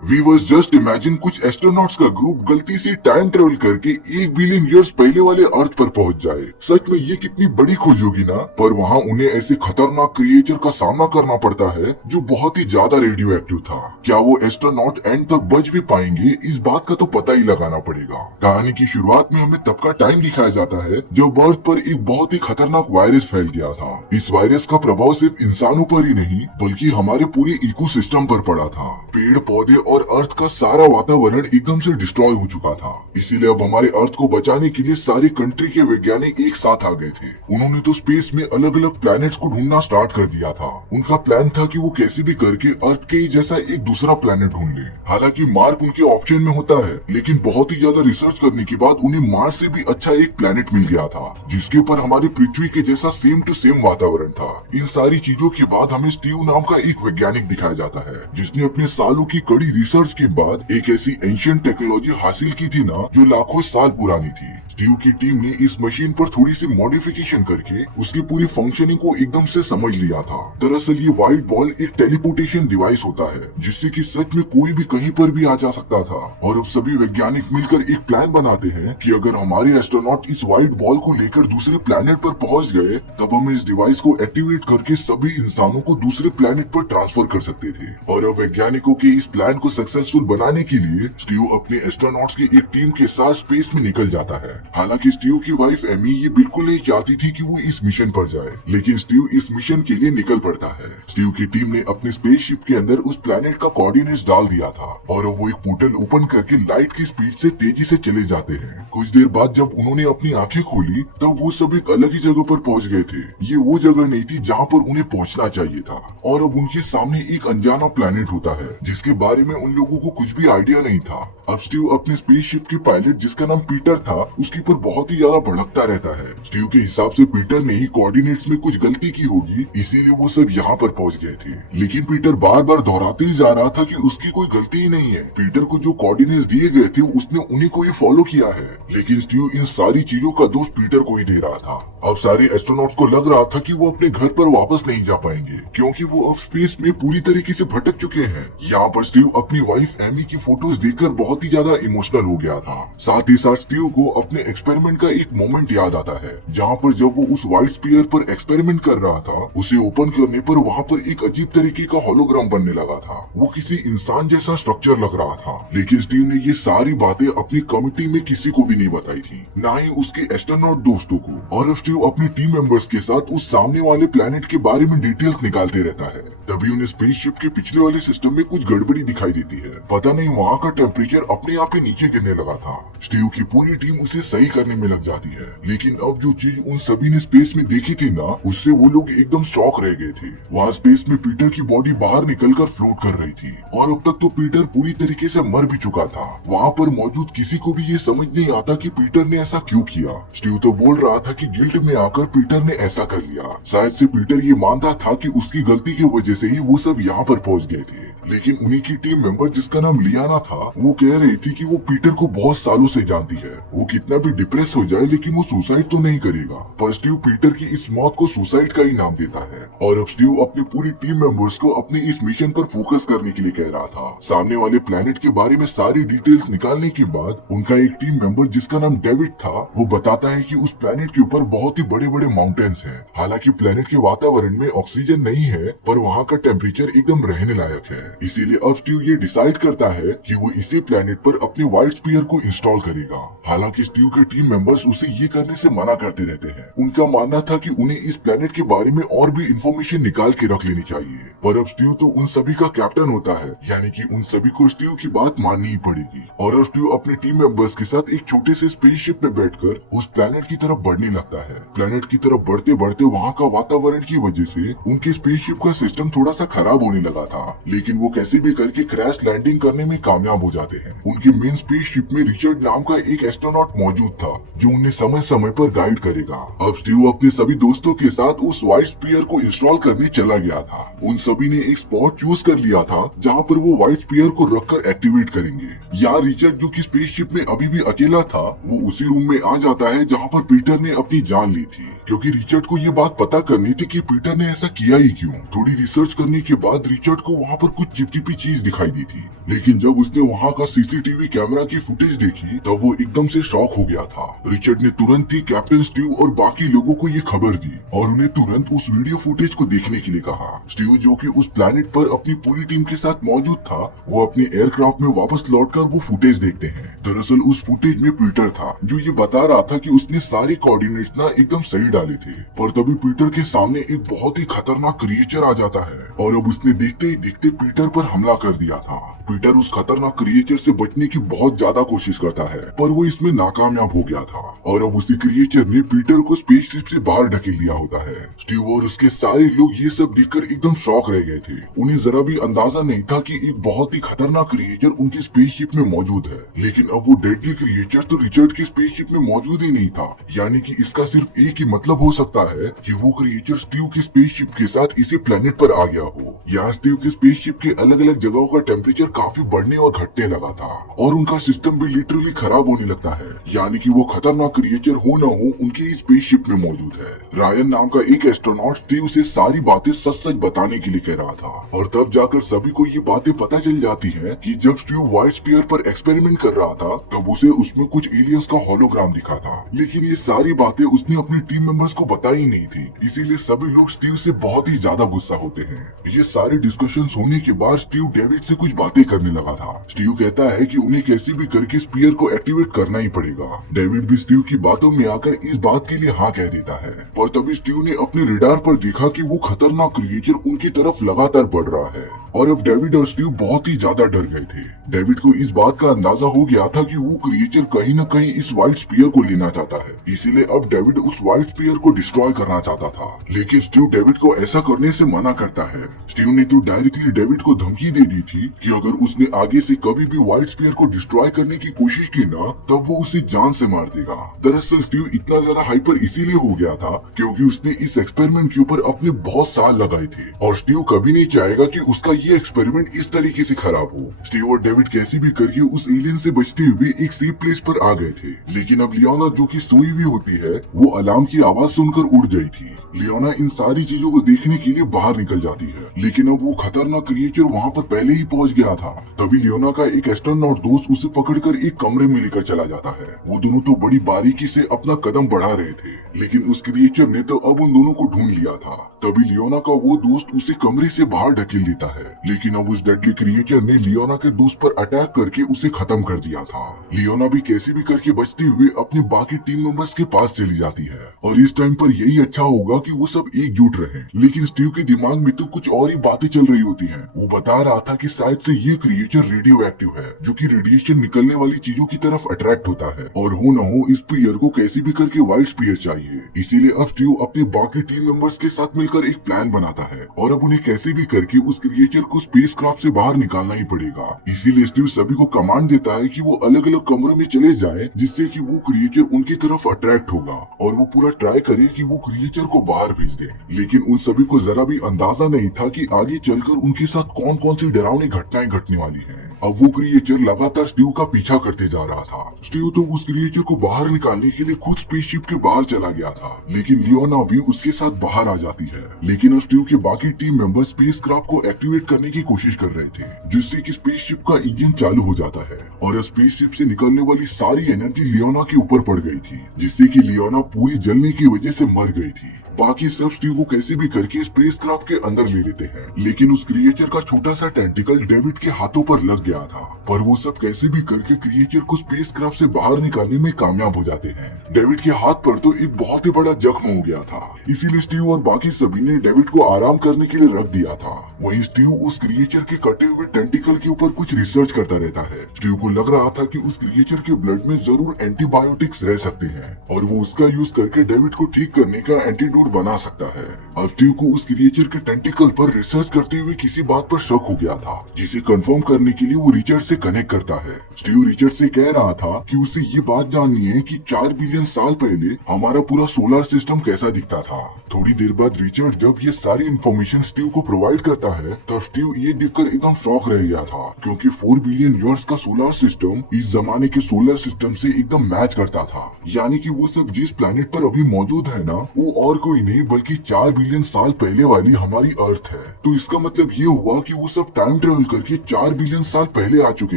Viewers just imagine कुछ astronauts का group गलती से टाइम ट्रेवल करके 1 बिलियन ईयर्स पहले वाले अर्थ पर पहुंच जाए। सच में ये कितनी बड़ी खोज होगी ना। पर वहाँ उन्हें ऐसे खतरनाक क्रिएचर का सामना करना पड़ता है जो बहुत ही ज्यादा रेडियो एक्टिव था। क्या वो एस्ट्रोनॉट एंड तक बच भी पाएंगे, इस बात का तो पता ही लगाना पड़ेगा। कहानी की शुरुआत में हमें तब का टाइम दिखाया जाता है जब अर्थ पर एक बहुत ही खतरनाक वायरस फैल गया था। इस वायरस का प्रभाव सिर्फ इंसानों पर ही नहीं बल्कि हमारे पूरे इकोसिस्टम पर पड़ा था। पेड़ पौधे और अर्थ का सारा वातावरण एकदम से डिस्ट्रॉय हो चुका था। इसीलिए अब हमारे अर्थ को बचाने के लिए सारी कंट्री के वैज्ञानिक एक साथ आ गए थे। उन्होंने तो स्पेस में अलग अलग प्लैनेट्स को ढूंढना स्टार्ट कर दिया था। उनका प्लान था कि वो कैसे भी करके अर्थ के ही जैसा एक दूसरा प्लैनेट ढूंढ ले। हालांकि मार्स उनके ऑप्शन में होता है, लेकिन बहुत ही ज्यादा रिसर्च करने के बाद उन्हें मार्स से भी अच्छा एक प्लैनेट मिल गया था जिसके ऊपर हमारी पृथ्वी के जैसा सेम टू सेम वातावरण था। इन सारी चीजों के बाद हमें स्टीव नाम का एक वैज्ञानिक दिखाया जाता है जिसने अपने सालों की कड़ी रिसर्च के बाद एक ऐसी एंशिएंट टेक्नोलॉजी हासिल की थी ना जो लाखों साल पुरानी थी। स्टीव की टीम ने इस मशीन पर थोड़ी सी मॉडिफिकेशन करके उसकी पूरी फंक्शनिंग को एकदम से समझ लिया था। दरअसल ये व्हाइट बॉल एक टेलीपोर्टेशन डिवाइस होता है जिससे कि सच में कोई भी कहीं पर भी आ जा सकता था। और अब सभी वैज्ञानिक मिलकर एक प्लान बनाते हैं कि अगर हमारे एस्ट्रोनॉट इस व्हाइट बॉल को लेकर दूसरे प्लेनेट पर पहुंच गए तब हम इस डिवाइस को एक्टिवेट करके सभी इंसानों को दूसरे प्लेनेट पर ट्रांसफर कर सकते थे। और अब वैज्ञानिकों के इस प्लान को सक्सेसफुल बनाने के लिए स्टीव अपने एस्ट्रोनॉट्स की एक टीम के साथ स्पेस में निकल जाता है। हालांकि स्टीव की वाइफ एमी ये बिल्कुल नहीं चाहती थी कि वो इस मिशन पर जाए, लेकिन स्टीव इस मिशन के लिए निकल पड़ता है। स्टीव की टीम ने अपने स्पेसशिप के अंदर उस प्लेनेट का कोऑर्डिनेट्स डाल दिया था और वो एक पोर्टल ओपन करके लाइट की स्पीड से तेजी से चले जाते हैं। कुछ देर बाद जब उन्होंने अपनी आंखें खोली तब वो सब एक अलग ही जगह पर पहुंच गए थे। ये वो जगह नहीं थी जहाँ पर उन्हें पहुंचना चाहिए था और अब उनके सामने एक अनजाना प्लेनेट होता है जिसके बारे में उन लोगों को कुछ भी आइडिया नहीं था। अब स्टीव अपने स्पेसशिप के पायलट जिसका नाम पीटर था उसके ऊपर बहुत ही ज्यादा भड़कता रहता है। स्टीव के हिसाब से पीटर ने ही कोऑर्डिनेट्स में कुछ गलती की होगी इसीलिए वो सब यहाँ पर पहुँच गए थे। लेकिन पीटर बार बार दोहराते ही जा रहा था कि उसकी कोई गलती ही नहीं है। पीटर को जो कोऑर्डिनेट्स दिए गए थे उसने उन्हीं को ही फॉलो किया है। लेकिन स्टीव इन सारी चीजों का दोष पीटर को ही दे रहा था। अब सारे एस्ट्रोनॉट्स को लग रहा था कि वो अपने घर पर वापस नहीं जा पाएंगे क्योंकि वो अब स्पेस में पूरी तरीके से भटक चुके हैं। यहाँ पर स्टीव अपनी वाइफ एमी की फोटोज देखकर बहुत ही ज्यादा इमोशनल हो गया था। साथ ही साथ स्टीव को अपने एक्सपेरिमेंट का एक मोमेंट याद आता है जहाँ पर जब वो उस व्हाइट स्पीयर पर एक्सपेरिमेंट कर रहा था उसे ओपन करने पर वहाँ पर एक अजीब तरीके का होलोग्राम बनने लगा था। वो किसी इंसान जैसा स्ट्रक्चर लग रहा था। लेकिन स्टीव ने ये सारी बातें अपनी कमिटी में किसी को भी नहीं बताई थी, ना ही उसके एस्ट्रोनॉट दोस्तों को। और स्टीव अपनी टीम मेंबर्स के साथ उस सामने वाले प्लेनेट के बारे में डिटेल्स निकालते रहता है। तभी उन्हें स्पेसशिप के पिछले वाले सिस्टम में कुछ गड़बड़ी दिखाई देती है। पता नहीं वहाँ का टेम्परेचर अपने आप ही नीचे गिरने लगा था। स्टीव की पूरी टीम उसे सही करने में लग जाती है। लेकिन अब जो चीज उन सभी ने स्पेस में देखी थी ना उससे वो लोग एकदम शॉक रह गए थे। वहाँ स्पेस में पीटर की बॉडी बाहर निकलकर फ्लोट कर रही थी और अब तक तो पीटर पूरी तरीके से मर भी चुका था। वहाँ पर मौजूद किसी को भी ये समझ नहीं आता कि पीटर ने ऐसा क्यों किया। स्टीव तो बोल रहा था कि गिल्ट में आकर पीटर ने ऐसा कर लिया। शायद से पीटर ये मानता था कि उसकी गलती की वजह से ही वो सब यहाँ पर पहुँच गए थे। लेकिन उन्हीं की टीम मेंबर जिसका नाम लियाना था वो कह रही थी कि वो पीटर को बहुत सालों से जानती है। वो कितना भी डिप्रेस हो जाए लेकिन वो सुसाइड तो नहीं करेगा। पर स्टीव पीटर की इस मौत को सुसाइड का ही नाम देता है। और अब स्टीव अपनी पूरी टीम मेंबर्स को अपने इस मिशन पर फोकस करने के लिए कह रहा था। सामने वाले प्लेनेट के बारे में सारी डिटेल्स निकालने के बाद उनका एक टीम मेंबर जिसका नाम डेविड था वो बताता है कि उस प्लेनेट के ऊपर बहुत ही बड़े बड़े माउंटेन्स हैं। हालांकि प्लेनेट के वातावरण में ऑक्सीजन नहीं है पर वहाँ का टेम्परेचर एकदम रहने लायक है। इसीलिए अब स्टीव ये डिसाइड करता है कि वो इसी प्लेनेट पर अपने व्हाइट स्पीयर को इंस्टॉल करेगा। हालांकि स्टीव के टीम मेंबर्स उसे ये करने से मना करते रहते हैं। उनका मानना था कि उन्हें इस प्लेनेट के बारे में और भी इंफॉर्मेशन निकाल के रख लेनी चाहिए। पर अब स्टीव तो उन सभी का कैप्टन होता है, यानी कि उन सभी को स्टीव की बात माननी ही पड़ेगी। और अब स्टीव अपने टीम मेंबर्स के साथ एक छोटे से स्पेसशिप में बैठकर उस प्लेनेट की तरफ बढ़ने लगता है। प्लेनेट की तरफ बढ़ते बढ़ते वहाँ का वातावरण की वजह से उनके स्पेसशिप का सिस्टम थोड़ा सा खराब होने लगा था। लेकिन वो कैसे भी करके क्रैश लैंडिंग करने में कामयाब हो जाते हैं। उनके मेन स्पेसशिप में रिचर्ड नाम का एक एस्ट्रोनॉट मौजूद था जो उन्हें समय समय पर गाइड करेगा। अब स्टीव अपने सभी दोस्तों के साथ उस व्हाइट स्पीयर को इंस्टॉल करने चला गया था। उन सभी ने एक स्पॉट चूज कर लिया था जहाँ पर वो व्हाइट स्पीयर को रखकर एक्टिवेट करेंगे। यहाँ रिचर्ड जो कि स्पेसशिप में अभी भी अकेला था वो उसी रूम में आ जाता है जहाँ पर पीटर ने अपनी जान ली थी, क्योंकि रिचर्ड को ये बात पता करनी थी कि पीटर ने ऐसा किया ही क्यों। थोड़ी रिसर्च करने के बाद रिचर्ड को वहाँ पर कुछ चिपचिपी चीज दिखाई दी थी, लेकिन जब उसने वहाँ का सीसीटीवी कैमरा की फुटेज देखी तब वो एकदम से शॉक हो गया था। रिचर्ड ने तुरंत ही कैप्टन स्टीव और बाकी लोगों को ये खबर दी और उन्हें तुरंत उस वीडियो फुटेज को देखने के लिए कहा। स्टीव, जो कि उस प्लैनेट पर अपनी पूरी टीम के साथ मौजूद था, वो अपने एयरक्राफ्ट में वापस लौटकर वो फुटेज देखते हैं। दरअसल उस फुटेज में पीटर था, जो ये बता रहा था कि उसने सारे कोऑर्डिनेट्स ना एकदम सही डाले थे। पर तभी पीटर के सामने एक बहुत ही खतरनाक क्रिएचर आ जाता है और अब उसने देखते ही देखते पीटर पर हमला कर दिया था। पीटर उस खतरनाक क्रिएचर से बचने की बहुत ज्यादा कोशिश करता है, पर वो इसमें नाकामयाब हो गया था और अब उसी क्रिएचर ने पीटर को स्पेसशिप से बाहर ढकेल दिया होता है। स्टीव और उसके सारे लोग ये सब देखकर एकदम शॉक रह गए थे। उन्हें जरा भी अंदाजा नहीं था कि एक बहुत ही खतरनाक क्रिएचर उनकी स्पेसशिप में मौजूद है, लेकिन अब वो डेडली क्रिएचर तो रिचर्ड की स्पेसशिप में मौजूद ही नहीं था। यानी कि इसका सिर्फ एक ही मतलब हो सकता है कि वो क्रिएचर स्टीव की स्पेसशिप के साथ इसी प्लेनेट पर आ गया हो। यहाँ स्टीव की स्पेसशिप के अलग अलग जगहों का टेम्परेचर काफी बढ़ने और घटने लगा था और उनका सिस्टम भी लिटरली खराब होने लगता है। यानी कि वो खतरनाक क्रिएचर हो न हो उनके ही स्पेसशिप में मौजूद है। रायन नाम का एक एस्ट्रोनॉट स्टीव से सारी बातें सच सच बताने के लिए कह रहा था और तब जाकर सभी को ये बातें पता चल जाती हैं कि जब स्टीव व्हाइट स्फीयर पर एक्सपेरिमेंट कर रहा था तब उसे उसमें कुछ एलियंस का होलोग्राम दिखा था, लेकिन ये सारी बातें उसने अपनी टीम मेंबर्स को बताई नहीं थी। इसीलिए सभी लोग स्टीव से बहुत ही ज्यादा गुस्सा होते हैं। ये सारे डिस्कशन होने के बाद स्टीव डेविड से कुछ बातें करने लगा था। स्टीव कहता है कि उन्हें कैसे भी करके स्पीयर को एक्टिवेट करना ही पड़ेगा। डेविड भी स्टीव की बातों में आकर इस बात के लिए हाँ कह देता है, पर तभी स्टीव ने अपने रेडार पर देखा कि वो खतरनाक क्रिएचर उनकी तरफ लगातार बढ़ रहा है और अब डेविड और स्टीव बहुत ही ज्यादा डर गए थे। डेविड को इस बात का अंदाजा हो गया था कि वो क्रिएचर कहीं न कहीं इस व्हाइट स्पीयर को लेना चाहता है, इसीलिए अब डेविड उस व्हाइट स्पीयर को डिस्ट्रॉय करना चाहता था। लेकिन स्टीव डेविड को ऐसा करने से मना करता है। स्टीव ने तो डायरेक्टली डेविड को धमकी दे दी थी कि अगर उसने आगे से कभी भी व्हाइट स्पीयर को डिस्ट्रॉय करने की कोशिश की ना, तब वो उसे जान से मार देगा। दरअसल स्टीव इतना ज्यादा हाइपर इसीलिए हो गया था क्योंकि उसने इस एक्सपेरिमेंट के ऊपर अपने बहुत साल लगाए थे और स्टीव कभी नहीं चाहेगा कि उसका ये एक्सपेरिमेंट इस तरीके से खराब हो। स्टीव और डेविड कैसे भी करके उस एलियन से बचते हुए एक सेफ प्लेस पर आ गए थे, लेकिन अब लियोना, जो कि सोई हुई होती है, वो अलार्म की आवाज सुनकर उड़ गई थी। लियोना इन सारी चीजों को देखने के लिए बाहर निकल जाती है, लेकिन अब वो खतरनाक क्रिएचर वहाँ पर पहले ही पहुँच गया था। तभी लियोना का एक एस्ट्रोनॉट दोस्त उसे पकड़कर एक कमरे में लेकर चला जाता है। वो दोनों तो बड़ी बारीकी से अपना कदम बढ़ा रहे थे, लेकिन उस क्रिएचर ने तो अब उन दोनों को ढूंढ लिया था। तभी लियोना का वो दोस्त उसे कमरे से बाहर ढकेल देता है, लेकिन अब उस डेडली क्रिएचर ने लियोना के दोस्त पर अटैक करके उसे खत्म कर दिया था। लियोना भी कैसे भी करके बचते हुए अपने बाकी टीम मेंबर्स के पास चली जाती है और इस टाइम पर यही अच्छा होगा कि वो सब एकजुट रहे। लेकिन स्टीव के दिमाग में तो कुछ और ही बातें चल रही होती हैं। वो बता रहा था कि शायद से ये क्रिएचर रेडियो एक्टिव है, जो कि रेडिएशन निकलने वाली चीजों की तरफ अट्रैक्ट होता है और हो न हो इस स्पीयर को कैसे भी करके व्हाइट स्पीयर चाहिए। इसीलिए अब स्टीव अपने बाकी टीम मेंबर्स के साथ मिलकर एक प्लान बनाता है और अब उन्हें कैसे भी करके उस क्रिएचर को स्पेसक्राफ्ट से बाहर निकालना ही पड़ेगा। इसीलिए स्टीव सभी को कमांड देता है कि वो अलग अलग कमरों में चले जाएं, जिससे कि वो क्रिएचर उनकी तरफ अट्रैक्ट होगा और वो पूरा ट्राई करे कि वो क्रिएचर को बाहर भेज दे। लेकिन उन सभी को जरा भी अंदाजा नहीं था कि आगे चलकर उनके साथ कौन कौन सी डरावनी घटनाएं घटने वाली हैं। अब वो क्रिएचर लगातार स्टीव का पीछा करते जा रहा था। स्टीव तो उस क्रिएचर को बाहर निकालने के लिए खुद स्पेसशिप के बाहर चला गया था, लेकिन लियोना भी उसके साथ बाहर आ जाती है। लेकिन अब स्टीव के बाकी टीम मेंबर स्पेसक्राफ्ट को एक्टिवेट करने की कोशिश कर रहे थे, जिससे कि स्पेसशिप का इंजन चालू हो जाता है और स्पेसशिप से निकलने वाली सारी एनर्जी लियोना के ऊपर पड़ गई थी, जिससे कि लियोना पूरी जलने की वजह से मर गई थी। बाकी सब स्टीव को कैसे भी करके स्पेसक्राफ्ट के अंदर ले लेते हैं, लेकिन उस क्रिएचर का छोटा सा टेंटिकल डेविड के हाथों पर लग गया था, पर वो सब कैसे भी करके क्रिएचर को स्पेसक्राफ्ट से बाहर निकालने में कामयाब हो जाते हैं। डेविड के हाथ पर तो एक बहुत ही बड़ा जख्म हो गया था, इसीलिए स्टीव और बाकी सभी ने डेविड को आराम करने के लिए रख दिया था। वहीं स्टीव उस क्रिएचर के कटे हुए टेंटिकल के ऊपर कुछ रिसर्च करता रहता है। स्टीव को लग रहा था कि उस क्रिएचर के ब्लड में जरूर एंटीबायोटिक्स रह सकते हैं और वो उसका यूज करके डेविड को ठीक करने का एंटीडोट बना सकता है। अब स्टीव को उस क्रिएचर के टेंटिकल पर रिसर्च करते हुए किसी बात पर शक हो गया था, जिसे कंफर्म करने के लिए वो रिचर्ड से कनेक्ट करता है। स्टीव रिचर्ड से कह रहा था कि उसे ये बात जाननी है कि 4 बिलियन साल पहले हमारा पूरा सोलर सिस्टम कैसा दिखता था। थोड़ी देर बाद रिचर्ड जब ये सारी इन्फॉर्मेशन स्टीव को प्रोवाइड करता है, तब स्टीव ये देखकर एकदम शॉक रह गया था, क्योंकि 4 बिलियन ईयर्स का सोलर सिस्टम इस जमाने के सोलर सिस्टम से एकदम मैच करता था। यानी कि वो सब जिस प्लेनेट पर अभी मौजूद है ना, वो और कोई कोई नहीं बल्कि 4 बिलियन साल पहले वाली हमारी अर्थ है। तो इसका मतलब ये हुआ कि वो सब टाइम ट्रेवल करके 4 बिलियन साल पहले आ चुके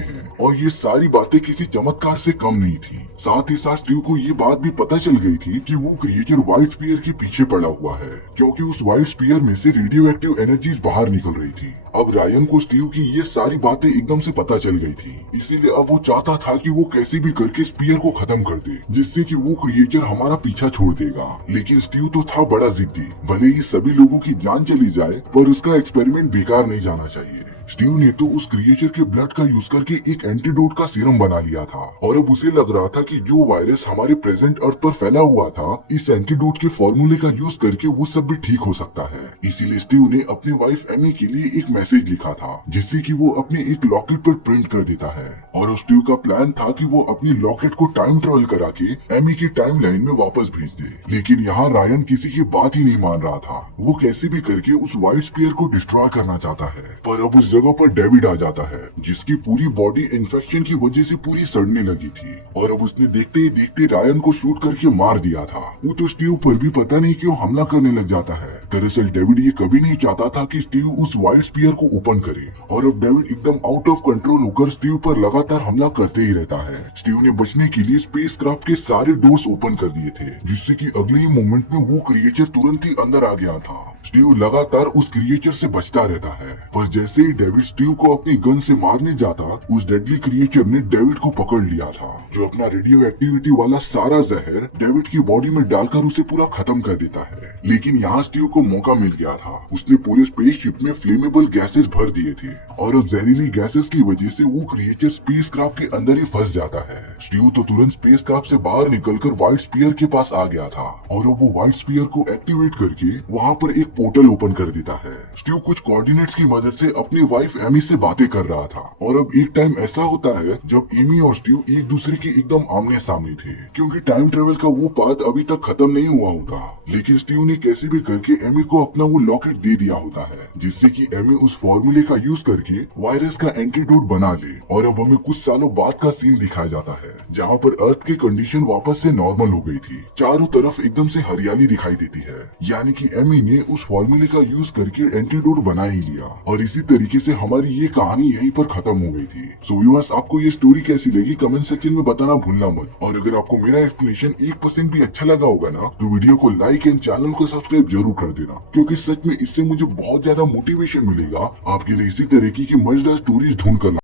हैं और ये सारी बातें किसी चमत्कार से कम नहीं थी। साथ ही साथ स्टीव को ये बात भी पता चल गई थी कि वो क्रिएचर व्हाइट स्पीयर के पीछे पड़ा हुआ है, क्योंकि उस व्हाइट स्पीयर में से रेडियो एक्टिव एनर्जीज बाहर निकल रही थी। अब रायन को स्टीव की ये सारी बातें एकदम से पता चल गई थी, इसीलिए अब वो चाहता था कि वो कैसे भी करके स्पीयर को खत्म कर दे, जिससे कि वो क्रिएचर हमारा पीछा छोड़ देगा। लेकिन स्टीव तो था बड़ा जिद्दी, भले ही सभी लोगों की जान चली जाए पर उसका एक्सपेरिमेंट बेकार नहीं जाना चाहिए। स्टीव ने तो उस क्रिएचर के ब्लड का यूज करके एक एंटीडोट का सीरम बना लिया था और अब उसे लग रहा था कि जो वायरस हमारे प्रेजेंट अर्थ पर फैला हुआ था, इस एंटीडोट के फॉर्मूले का यूज करके वो सब भी ठीक हो सकता है। इसीलिए स्टीव ने अपनी वाइफ एमी के लिए एक मैसेज लिखा था, जिससे कि वो अपने एक लॉकेट पर प्रिंट कर देता है। और अब स्टीव का प्लान था कि वो अपनी लॉकेट को टाइम ट्रेवल करा के एमी की टाइम लाइन में वापस भेज दे। लेकिन यहाँ रायन किसी की बात ही नहीं मान रहा था, वो कैसे भी करके उस व्हाइट स्पीयर को डिस्ट्रॉय करना चाहता है। पर अब उस जगह पर डेविड आ जाता है, जिसकी पूरी बॉडी इन्फेक्शन की वजह से पूरी सड़ने लगी थी और अब उसने देखते ही देखते रायन को शूट करके मार दिया था। वो तो स्टीव पर भी पता नहीं क्यों हमला करने लग जाता है। दरअसल डेविड ये कभी नहीं चाहता था कि स्टीव उस व्हाइट स्पीयर को ओपन करे और अब डेविड एकदम आउट ऑफ कंट्रोल होकर स्टीव पर लगातार हमला करते ही रहता है। स्टीव ने बचने के लिए स्पेसक्राफ्ट के सारे डोर्स ओपन कर दिए थे, जिससे कि अगले ही मोमेंट में वो क्रिएचर तुरंत ही अंदर आ गया था। स्टीव लगातार उस क्रिएचर से बचता रहता है, पर जैसे ही डेविड स्टीव को अपनी गन से मारने जाता, उस डेडली क्रिएचर ने डेविड को पकड़ लिया था, जो अपना रेडियो एक्टिविटी वाला सारा जहर डेविड की बॉडी में डालकर उसे पूरा खत्म कर देता है। लेकिन यहाँ स्टीव को मौका मिल गया था, उसने पूरे स्पेसशिप में फ्लेमेबल गैसेस भर दिए थे और अब जहरीली गैसेस की वजह से वो क्रिएचर स्पेसक्राफ्ट के अंदर ही फंस जाता है। स्टीव तो तुरंत स्पेसक्राफ्ट से बाहर निकलकर व्हाइट स्पीयर के पास आ गया था और अब वो व्हाइट स्पीयर को एक्टिवेट करके वहाँ पर एक पोर्टल ओपन कर देता है। स्टीव कुछ कोऑर्डिनेट्स की मदद से अपनी वाइफ एमी से बातें कर रहा था और अब एक टाइम ऐसा होता है जब एमी और स्टीव एक दूसरे के एकदम आमने सामने थे, क्योंकि टाइम ट्रेवल का वो पार्ट अभी तक खत्म नहीं हुआ होता। लेकिन स्टीव ने कैसे भी करके एमी को अपना वो लॉकेट दे दिया होता है, जिससे कि एमी उस फॉर्मूले का यूज करके वायरस का एंटीडोट बना ले। और अब हमें कुछ सालों बाद का सीन दिखाया जाता है, जहाँ पर अर्थ की कंडीशन वापस से नॉर्मल हो गई थी। चारों तरफ एकदम से हरियाली दिखाई देती है, यानी कि एमी ने उस फॉर्मूले का यूज करके एंटीडोट बना ही लिया और इसी तरीके से हमारी ये कहानी यहीं पर खत्म हो गई थी। सो व्यूअर्स, आपको ये स्टोरी कैसी लगी कमेंट सेक्शन में बताना भूलना मत। और अगर आपको मेरा एक्सप्लेनेशन 1% भी अच्छा लगा होगा ना, तो वीडियो को लाइक एंड चैनल को सब्सक्राइब जरूर कर देना, क्योंकि सच में इससे मुझे बहुत ज्यादा मोटिवेशन मिलेगा आपके लिए इसी तरीके की मजेदार स्टोरीज ढूंढ कर